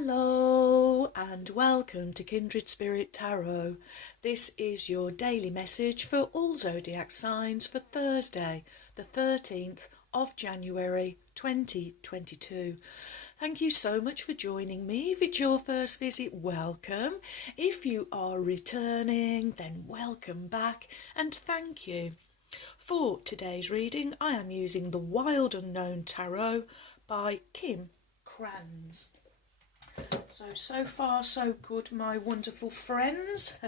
Hello and welcome to Kindred Spirit Tarot. This is your daily message for all zodiac signs for Thursday, the 13th of January 2022. Thank you so much for joining me. If it's your first visit, welcome. If you are returning, then welcome back and thank you. For today's reading, I am using the Wild Unknown Tarot by Kim Kranz. So far so good, my wonderful friends.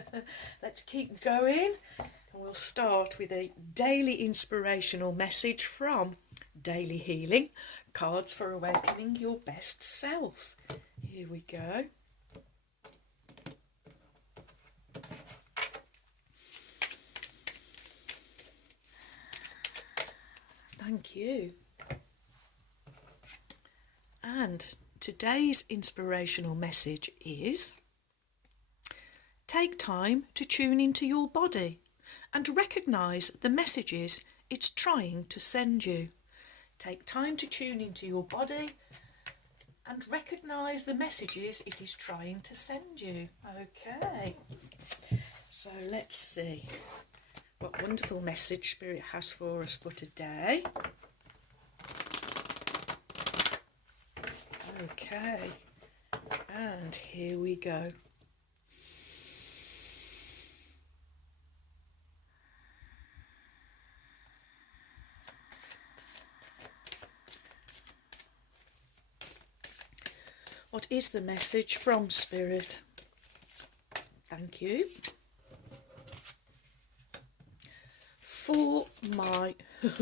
Let's keep going, and we'll start with a daily inspirational message from Daily Healing, Cards for Awakening Your Best Self. Here we go. Thank you. And today's inspirational message is: take time to tune into your body and recognise the messages it's trying to send you. Take time to tune into your body and recognise the messages it is trying to send you. Okay, so let's see what wonderful message Spirit has for us for today. Okay, and here we go. What is the message from Spirit? Thank you. For my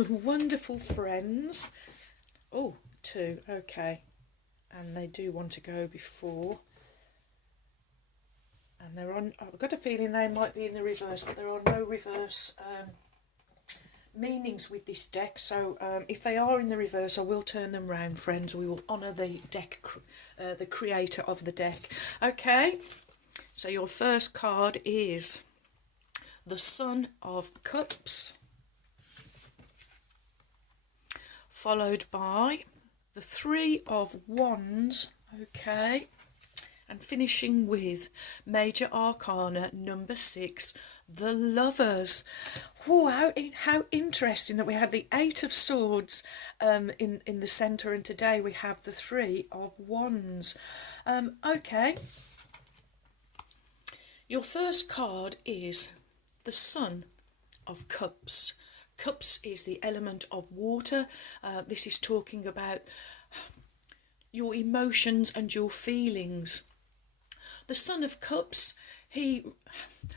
wonderful friends. Oh, two, okay. And they do want to go before, and they're on. I've got a feeling they might be in the reverse, but there are no reverse meanings with this deck, so if they are in the reverse, I will turn them round, friends. We will honour the deck, the creator of the deck. Okay, so your first card is the Son of Cups, followed by the Three of Wands, okay, and finishing with Major Arcana number 6, the Lovers. Oh, how interesting that we had the Eight of Swords in the centre, and today we have the Three of Wands. Okay, your first card is the Son of Cups. Cups is the element of water. This is talking about your emotions and your feelings. The Son of Cups, he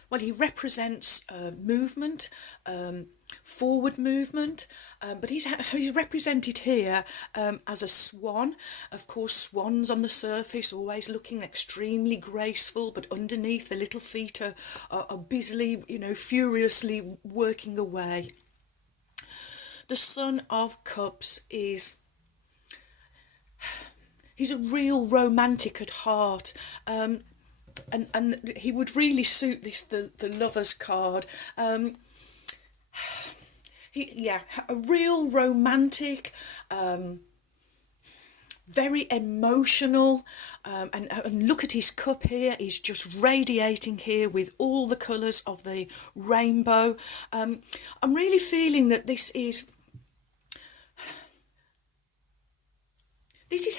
represents movement, forward movement, but he's represented here as a swan. Of course, swans on the surface always looking extremely graceful, but underneath the little feet are busily, furiously working away. The Son of Cups he's a real romantic at heart, and he would really suit this, the Lovers card. A real romantic, very emotional, and look at his cup here. He's just radiating here with all the colours of the rainbow. I'm really feeling that this is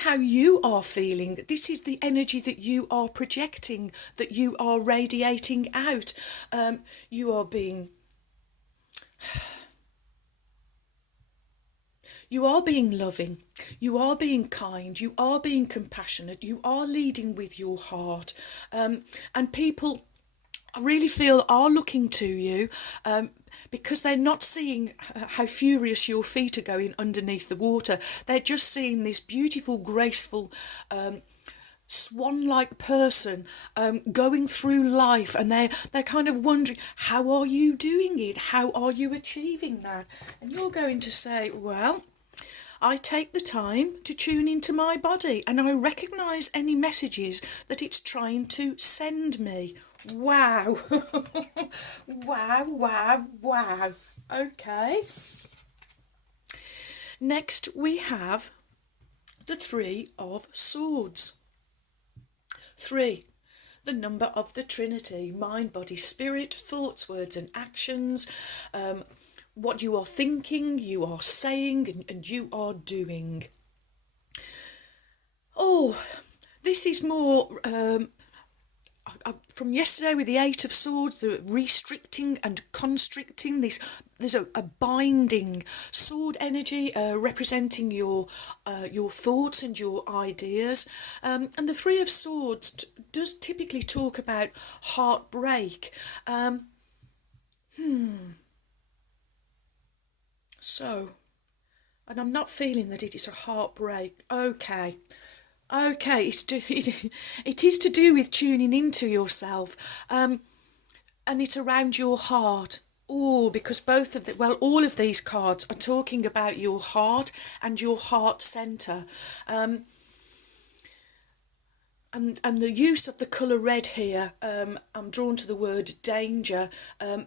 how you are feeling. This is the energy that you are projecting, that you are radiating out. You are being loving, you are being kind, you are being compassionate, you are leading with your heart. And people, I really feel, are looking to you because they're not seeing how furious your feet are going underneath the water. They're just seeing this beautiful, graceful, swan-like person going through life, and they're kind of wondering, how are you doing it? How are you achieving that? And you're going to say, well, I take the time to tune into my body and I recognise any messages that it's trying to send me. Wow. Wow. Okay. Next we have the Three of Swords. 3, the number of the Trinity, mind, body, spirit, thoughts, words and actions, what you are thinking, you are saying and you are doing. Oh, this is more from yesterday with the Eight of Swords, the restricting and constricting. There's a binding sword energy representing your thoughts and your ideas, and the Three of Swords does typically talk about heartbreak. So, and I'm not feeling that it is a heartbreak. Okay, it is to do with tuning into yourself, and it's around your heart. Oh, because all of these cards are talking about your heart and your heart centre. And the use of the colour red here, I'm drawn to the word danger,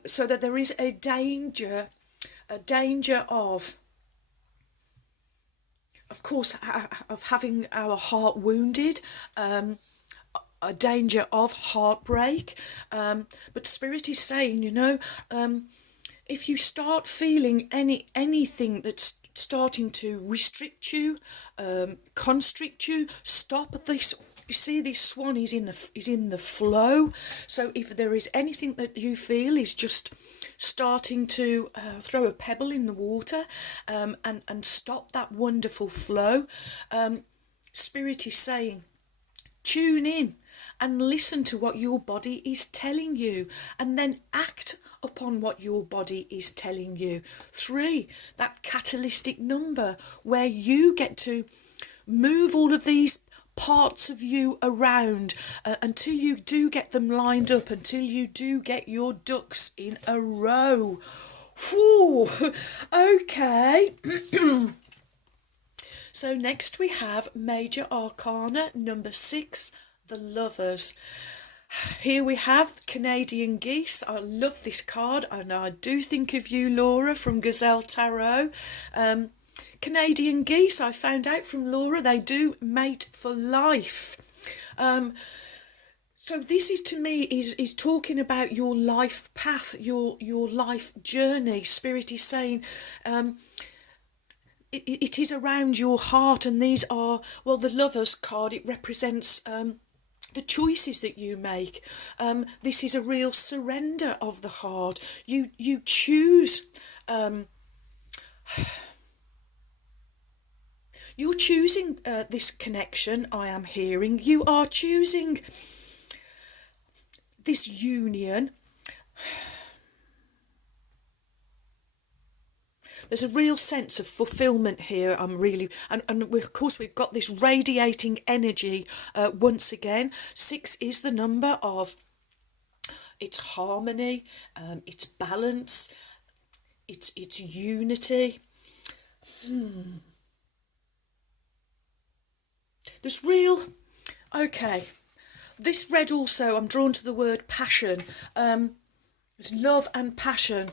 so that there is a danger of course, of having our heart wounded, a danger of heartbreak. But Spirit is saying, if you start feeling anything that's starting to restrict you, constrict you, stop this. You see, this swan is in the flow. So if there is anything that you feel is just starting to throw a pebble in the water, and stop that wonderful flow, Spirit is saying, tune in and listen to what your body is telling you, and then act upon what your body is telling you. 3, that catalytic number where you get to move all of these parts of you around until you do get them lined up, until you do get your ducks in a row. Whew. Okay. So next we have Major Arcana number 6, the Lovers. Here we have Canadian Geese. I love this card, and I do think of you, Laura, from Gazelle Tarot. Canadian Geese, I found out from Laura, they do mate for life. So this is, to me, is talking about your life path, your life journey. Spirit is saying, it is around your heart, and these are, well, the Lovers card, it represents the choices that you make. This is a real surrender of the heart. You choose. You're choosing this connection, I am hearing. You are choosing this union. There's a real sense of fulfillment here. And of course we've got this radiating energy once again. 6 is the number of its harmony, its balance, its unity. There's real... Okay. This red also, I'm drawn to the word passion. It's love and passion.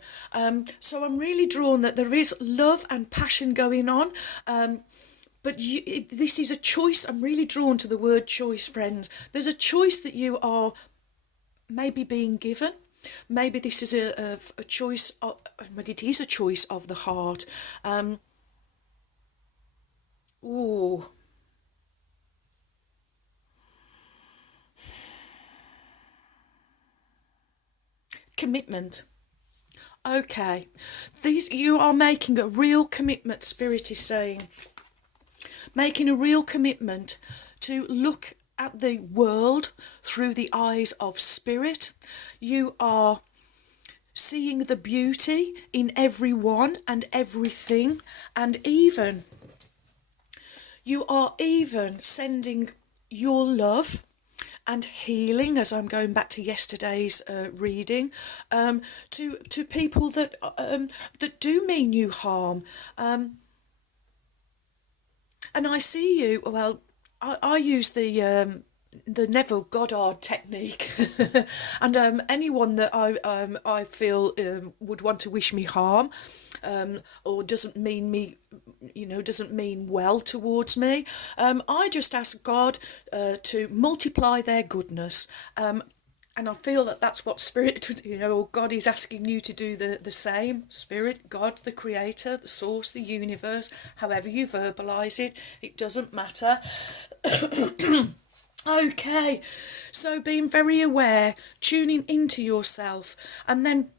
So I'm really drawn that there is love and passion going on. But this is a choice. I'm really drawn to the word choice, friends. There's a choice that you are maybe being given. Maybe this is a choice, but it is a choice of the heart. Ooh. Commitment. Okay, you are making a real commitment, Spirit is saying. Making a real commitment to look at the world through the eyes of Spirit. You are seeing the beauty in everyone and everything, and even you are even sending your love and healing, as I'm going back to yesterday's reading, to people that do mean you harm. And I see you, well, I use the the Neville Goddard technique. And anyone that I feel would want to wish me harm, or doesn't mean me, doesn't mean well towards me, I just ask God to multiply their goodness. And I feel that that's what Spirit, God is asking you to do the same. Spirit, God, the Creator, the Source, the Universe, however you verbalise it, it doesn't matter. Okay, so being very aware, tuning into yourself, and then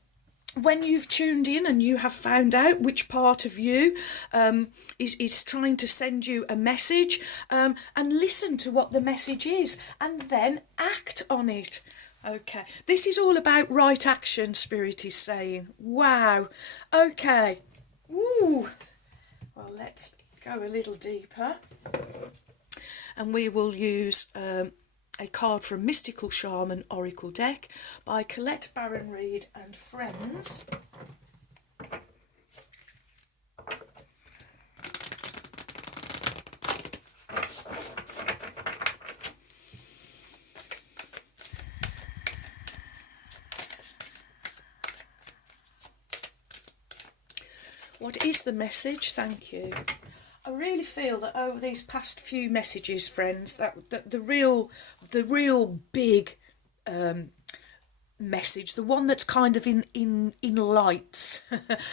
when you've tuned in and you have found out which part of you is trying to send you a message, and listen to what the message is and then act on it. Okay, this is all about right action, Spirit is saying. Wow. Okay. Ooh. Well, let's go a little deeper. And we will use a card from Mystical Shaman Oracle deck by Colette Baron Reid and friends. What is the message? Thank you. I really feel that over these past few messages, friends, that the real big message, the one that's kind of in lights.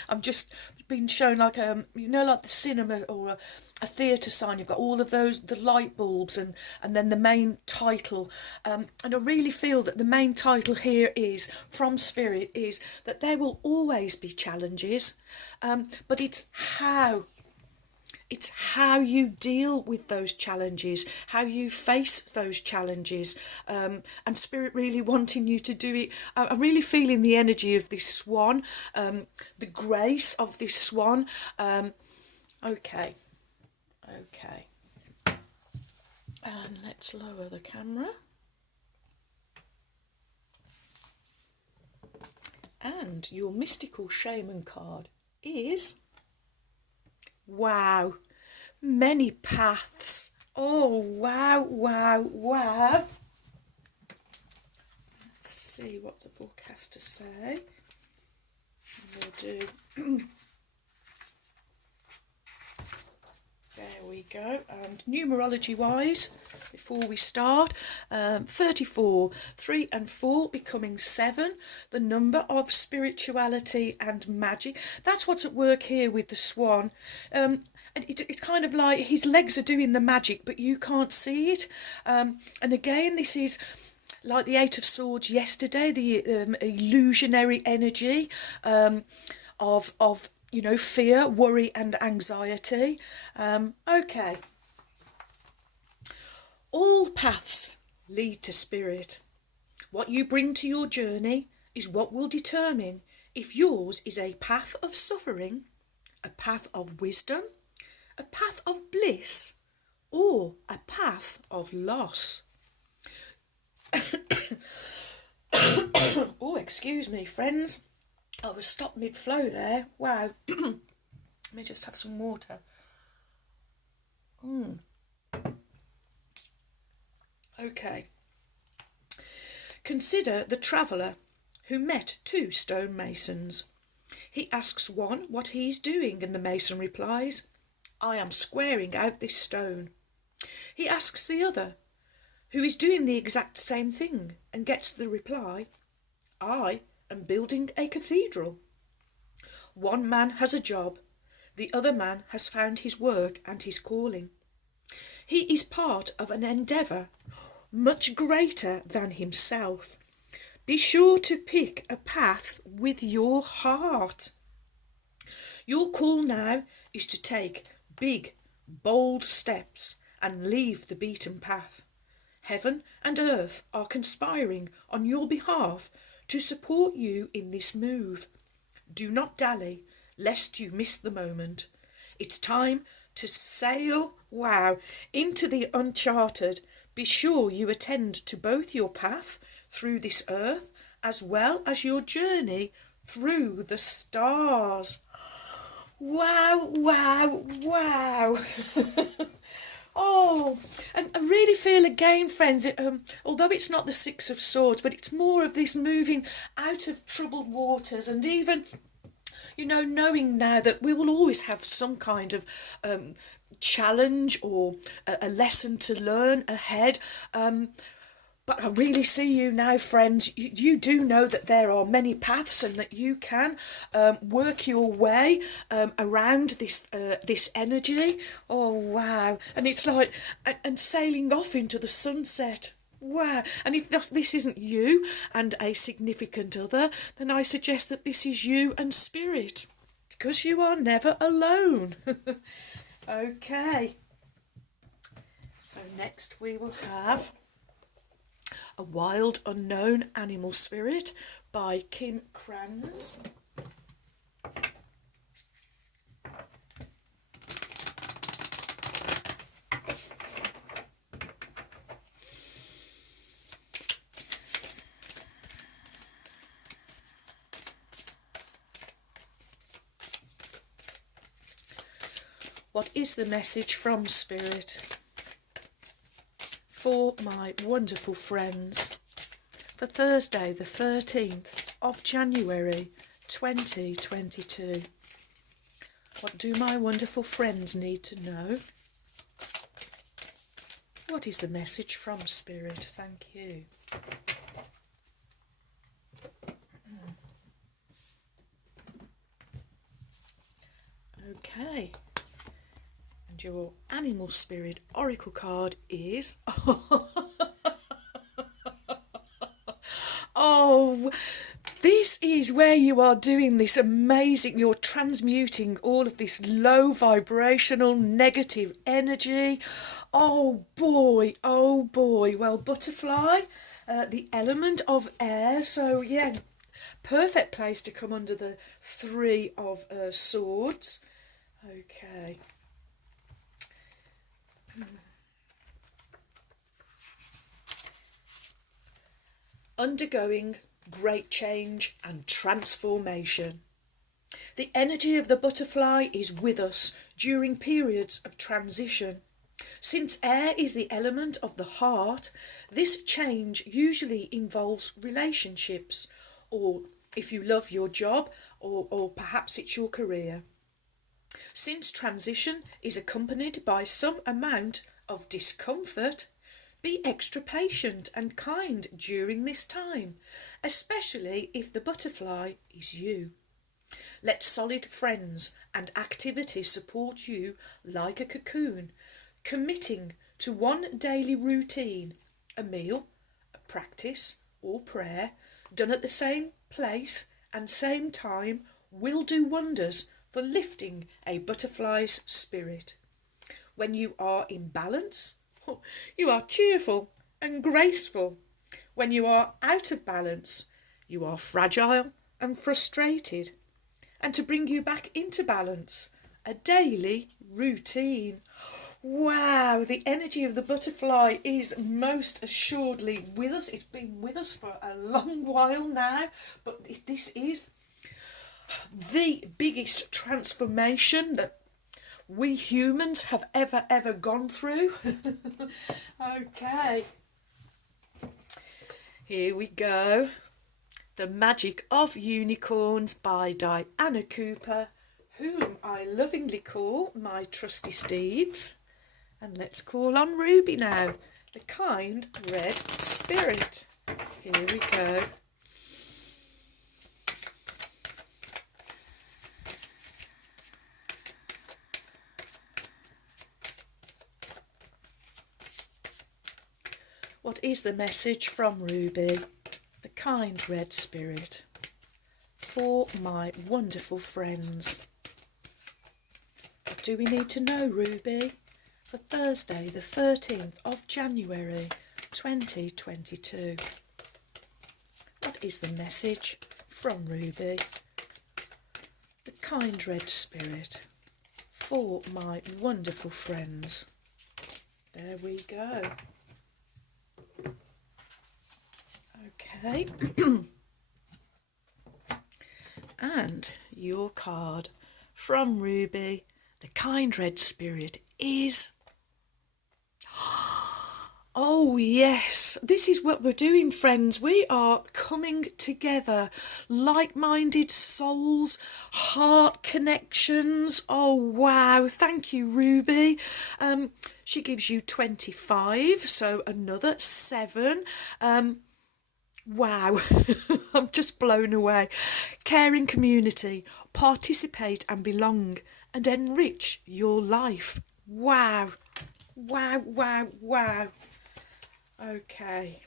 I've just been shown like like the cinema or a theatre sign. You've got all of those, the light bulbs, and then the main title. And I really feel that the main title here is from Spirit is that there will always be challenges, but it's how you deal with those challenges, how you face those challenges, and Spirit really wanting you to do it. I'm really feeling the energy of this swan, the grace of this swan. Okay. And let's lower the camera. And your Mystical Shaman card is... wow, many paths. Oh, wow. Let's see what the book has to say. We'll do... there we go. And numerology wise, before we start, 34, 3 and 4 becoming 7, the number of spirituality and magic. That's what's at work here with the swan. It's kind of like his legs are doing the magic, but you can't see it. And again, this is like the 8 of Swords yesterday, the illusionary energy of fear, worry and anxiety. Okay. All paths lead to Spirit. What you bring to your journey is what will determine if yours is a path of suffering, a path of wisdom, a path of bliss, or a path of loss. Oh, excuse me, friends. I was stopped mid-flow there. Wow. Let me just have some water. Okay. Consider the traveller who met 2 stonemasons. He asks one what he is doing, and the mason replies, I am squaring out this stone. He asks the other, who is doing the exact same thing, and gets the reply, I am building a cathedral. One man has a job, the other man has found his work and his calling. He is part of an endeavour much greater than himself. Be sure to pick a path with your heart. Your call now is to take big, bold steps and leave the beaten path. Heaven and earth are conspiring on your behalf to support you in this move. Do not dally, lest you miss the moment. It's time to sail, into the uncharted. Be sure you attend to both your path through this earth as well as your journey through the stars. Wow. Oh, and I really feel again, friends, although it's not the Six of Swords, but it's more of this moving out of troubled waters, and even, knowing now that we will always have some kind of challenge or a lesson to learn ahead. But I really see you now, friends. You do know that there are many paths and that you can work your way around this energy. Oh, wow. And it's like, and sailing off into the sunset. Wow. And if this isn't you and a significant other, then I suggest that this is you and spirit, because you are never alone. Okay. So next we will have A Wild Unknown Animal Spirit by Kim Kranz. What is the message from Spirit for my wonderful friends for Thursday the 13th of January 2022? What do my wonderful friends need to know? What is the message from Spirit? Thank you. Okay. And your animal spirit oracle card is... Oh, this is where you are doing this amazing, you're transmuting all of this low vibrational negative energy. Oh boy, oh boy. Well, butterfly, the element of air, so yeah, perfect place to come under the Three of Swords. Okay. Undergoing great change and transformation. The energy of the butterfly is with us during periods of transition. Since air is the element of the heart, this change usually involves relationships, or if you love your job, or perhaps it's your career. Since transition is accompanied by some amount of discomfort, be extra patient and kind during this time, especially if the butterfly is you. Let solid friends and activities support you like a cocoon, committing to one daily routine, a meal, a practice, or prayer, done at the same place and same time, will do wonders for lifting a butterfly's spirit. When you are in balance, you are cheerful and graceful. When you are out of balance, you are fragile and frustrated. And to bring you back into balance, a daily routine. Wow, the energy of the butterfly is most assuredly with us. It's been with us for a long while now, but this is the biggest transformation that we humans have ever gone through. Okay, here we go. The Magic of Unicorns by Diana Cooper, whom I lovingly call my trusty steeds. And let's call on Ruby now, the kind red spirit. Here we go. What is the message from Ruby, the kind red spirit, for my wonderful friends? What do we need to know, Ruby, for Thursday the 13th of January 2022? What is the message from Ruby, the kind red spirit, for my wonderful friends? There we go. Okay. And your card from Ruby, the kind red spirit, is Oh, yes, this is what we're doing, friends. We are coming together, like minded souls, heart connections. Oh, wow. Thank you, Ruby. She gives you 25, so another 7. Wow, I'm just blown away. Caring community, participate and belong, and enrich your life. Wow, wow, wow, wow. Okay.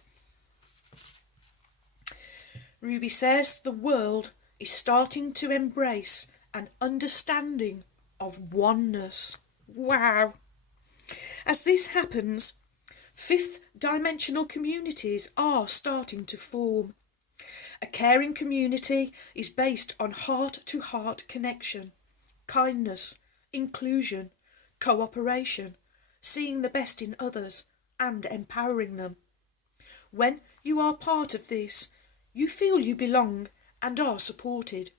Ruby says the world is starting to embrace an understanding of oneness. Wow. As this happens, fifth dimensional communities are starting to form. A caring community is based on heart-to-heart connection, kindness, inclusion, cooperation, seeing the best in others and empowering them. When you are part of this, you feel you belong and are supported.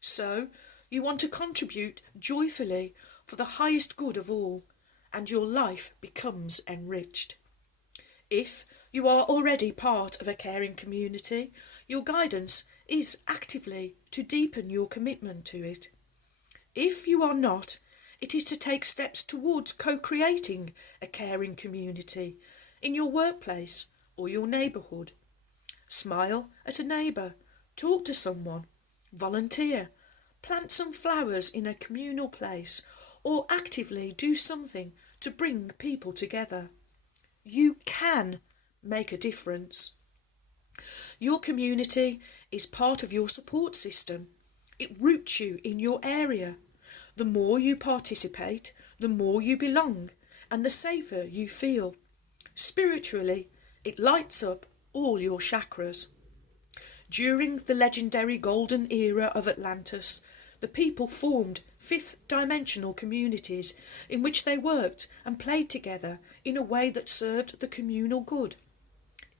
So, you want to contribute joyfully for the highest good of all, and your life becomes enriched. If you are already part of a caring community, your guidance is actively to deepen your commitment to it. If you are not, it is to take steps towards co-creating a caring community in your workplace or your neighbourhood. Smile at a neighbour, talk to someone, volunteer, plant some flowers in a communal place, or actively do something to bring people together. You can make a difference. Your community is part of your support system. It roots you in your area. The more you participate, the more you belong, and the safer you feel. Spiritually, it lights up all your chakras. During the legendary golden era of Atlantis, the people formed fifth dimensional communities in which they worked and played together in a way that served the communal good.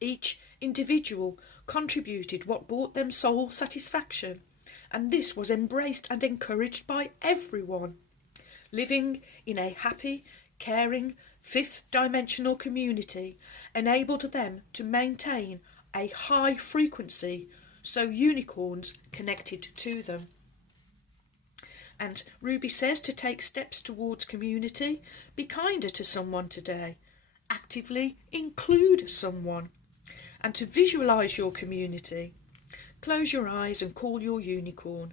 Each individual contributed what brought them soul satisfaction, and this was embraced and encouraged by everyone. Living in a happy, caring, fifth dimensional community enabled them to maintain a high frequency, so unicorns connected to them. And Ruby says to take steps towards community, be kinder to someone today, actively include someone, and to visualise your community. Close your eyes and call your unicorn.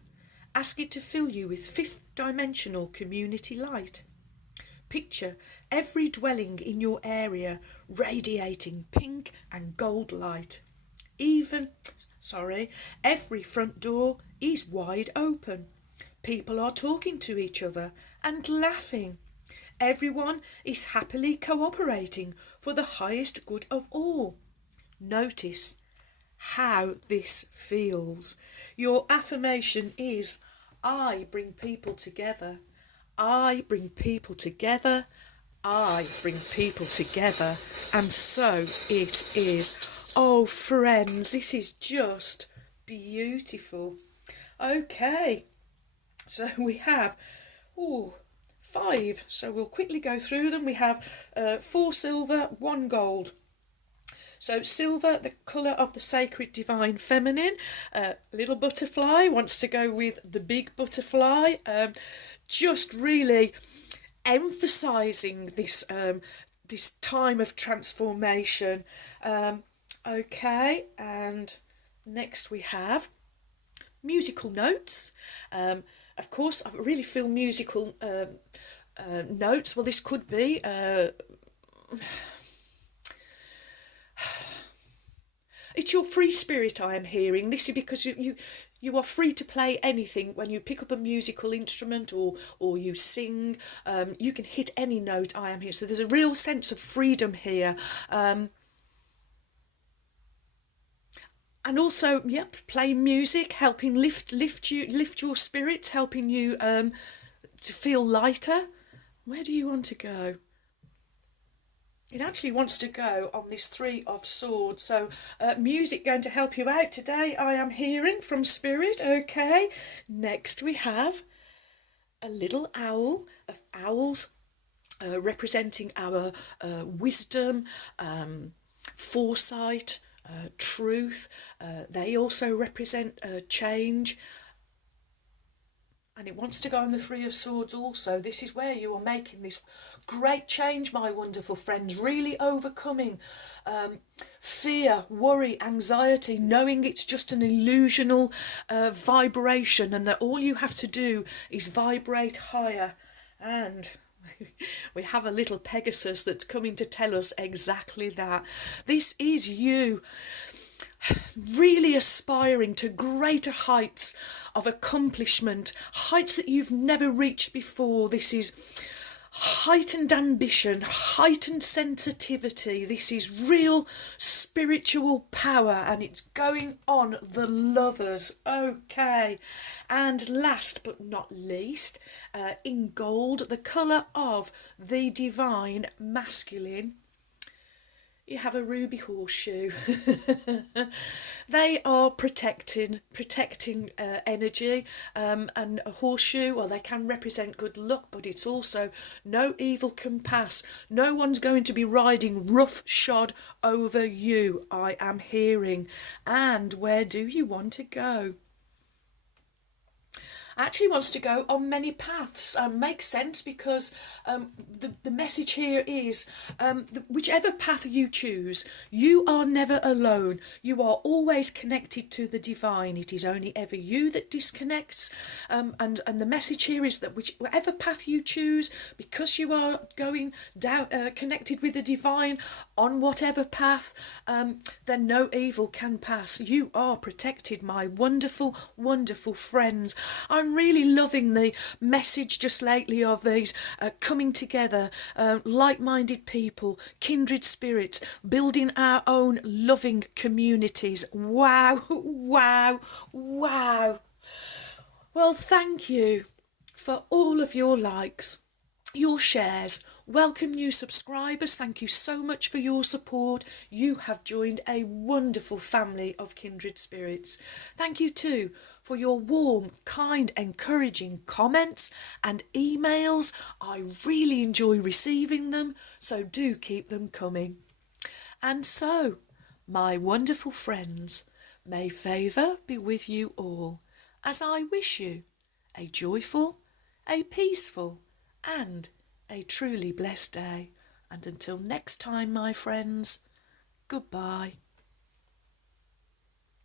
Ask it to fill you with fifth dimensional community light. Picture every dwelling in your area radiating pink and gold light. Every front door is wide open. People are talking to each other and laughing. Everyone is happily cooperating for the highest good of all. Notice how this feels. Your affirmation is, I bring people together. I bring people together. I bring people together. And so it is. Oh, friends, this is just beautiful. Okay, so we have 5. So we'll quickly go through them. We have 4 silver, 1 gold. So silver, the colour of the sacred divine feminine. Little butterfly wants to go with the big butterfly. Just really emphasising this this time of transformation. Okay, and next we have musical notes. Of course, I really feel musical notes. Well, this could be it's your free spirit I am hearing. This is because you are free to play anything when you pick up a musical instrument or you sing. You can hit any note I am hearing. So there's a real sense of freedom here. And also, playing music, helping lift your spirits, helping you to feel lighter. Where do you want to go? It actually wants to go on this 3 of swords. So music going to help you out today, I am hearing from spirit. Okay, next we have a little owl of owls representing our wisdom, foresight, truth. They also represent change. And it wants to go on the Three of Swords also. This is where you are making this great change, my wonderful friends, really overcoming fear, worry, anxiety, knowing it's just an illusional vibration, and that all you have to do is vibrate higher. And we have a little Pegasus that's coming to tell us exactly that. This is you really aspiring to greater heights of accomplishment, heights that you've never reached before. This is heightened ambition, heightened sensitivity. This is real spiritual power, and it's going on the Lovers. Okay, and last but not least, in gold, the colour of the divine masculine, you have a ruby horseshoe. They are protecting energy, and a horseshoe, well, they can represent good luck, but it's also no evil can pass. No one's going to be riding roughshod over you, I am hearing. And where do you want to go? Actually wants to go on many paths. Makes sense, because the message here is whichever path you choose, you are never alone. You are always connected to the divine. It is only ever you that disconnects, and the message here is that whichever path you choose, because you are going down connected with the divine on whatever path, then no evil can pass. You are protected, my wonderful, wonderful friends. I'm really loving the message just lately of these coming together, like-minded people, kindred spirits, building our own loving communities. Wow, wow, wow. Well, thank you for all of your likes, your shares. Welcome new subscribers. Thank you so much for your support. You have joined a wonderful family of kindred spirits. Thank you too for your warm, kind, encouraging comments and emails. I really enjoy receiving them, so do keep them coming. And so, my wonderful friends, may favour be with you all, as I wish you a joyful, a peaceful, and a truly blessed day. And until next time, my friends, goodbye.